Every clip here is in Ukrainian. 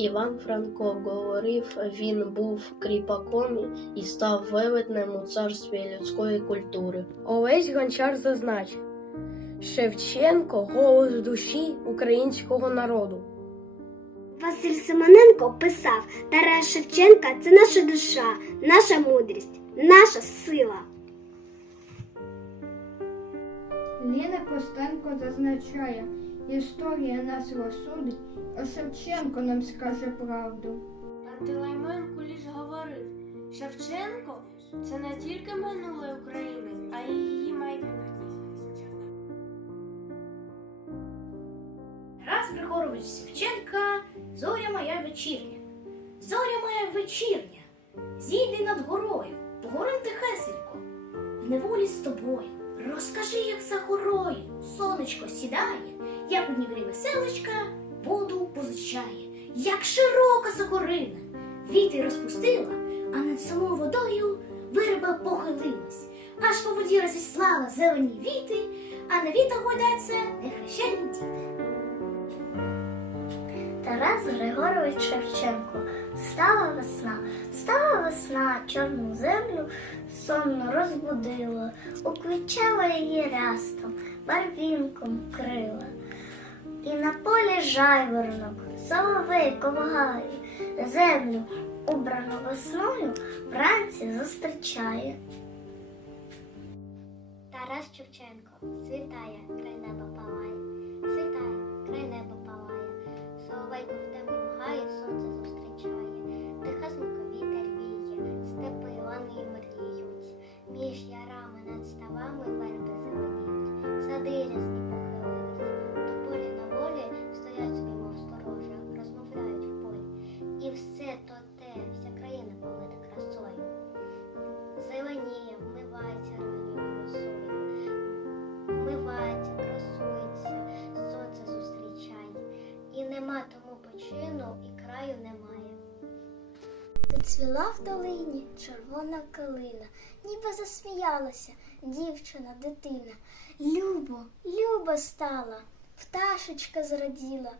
Іван Франко говорив, він був кріпаком і став велетнем у царстві людської культури. Олесь Гончар зазначив Шевченко голос душі українського народу. Василь Симоненко писав: Тарас Шевченка це наша душа, наша мудрість, наша сила. Ліна Костенко зазначає, історія нас розсудить, а Шевченко нам скаже правду. Антилаймен Куліш говорив, Шевченко це не тільки минуле України, а й її майбутнє. Тарас Григорович Шевченка, зоря моя вечірня, зоря моя вечірня, зійди над горою, погорим тихесенько, в неволі з тобою. Розкажи, як за горою сонечко сідає, як у Дніпрі веселочка воду позичає, як широка сокорина, віти розпустила, а над самою водою вириба похилилась, аж по воді розіслала зелені віти, а на вітах гойдаться нехрещені діти. Тарас Григорович Шевченко. Встала весна, встала весна, чорну землю сонно розбудила, уквічала її рястом, барвінком крила. І на полі жайворонок, соловей ковгає, землю, убрану весною, вранці зустрічає. Тарас Шевченко. Світає, І все то те, вся країна повита красою. Зеленіє, вмивається ранньою росою, вмивається, красується, сонце зустрічає. І нема тому почину, і краю немає. Відцвіла в долині червона калина, ніби засміялася дівчина, дитина. Любо, любо стала, пташечка зраділа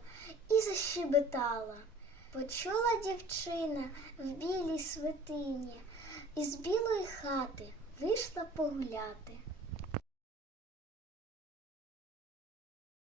і защебетала. Почула дівчина в білій свитині, із білої хати вийшла погуляти.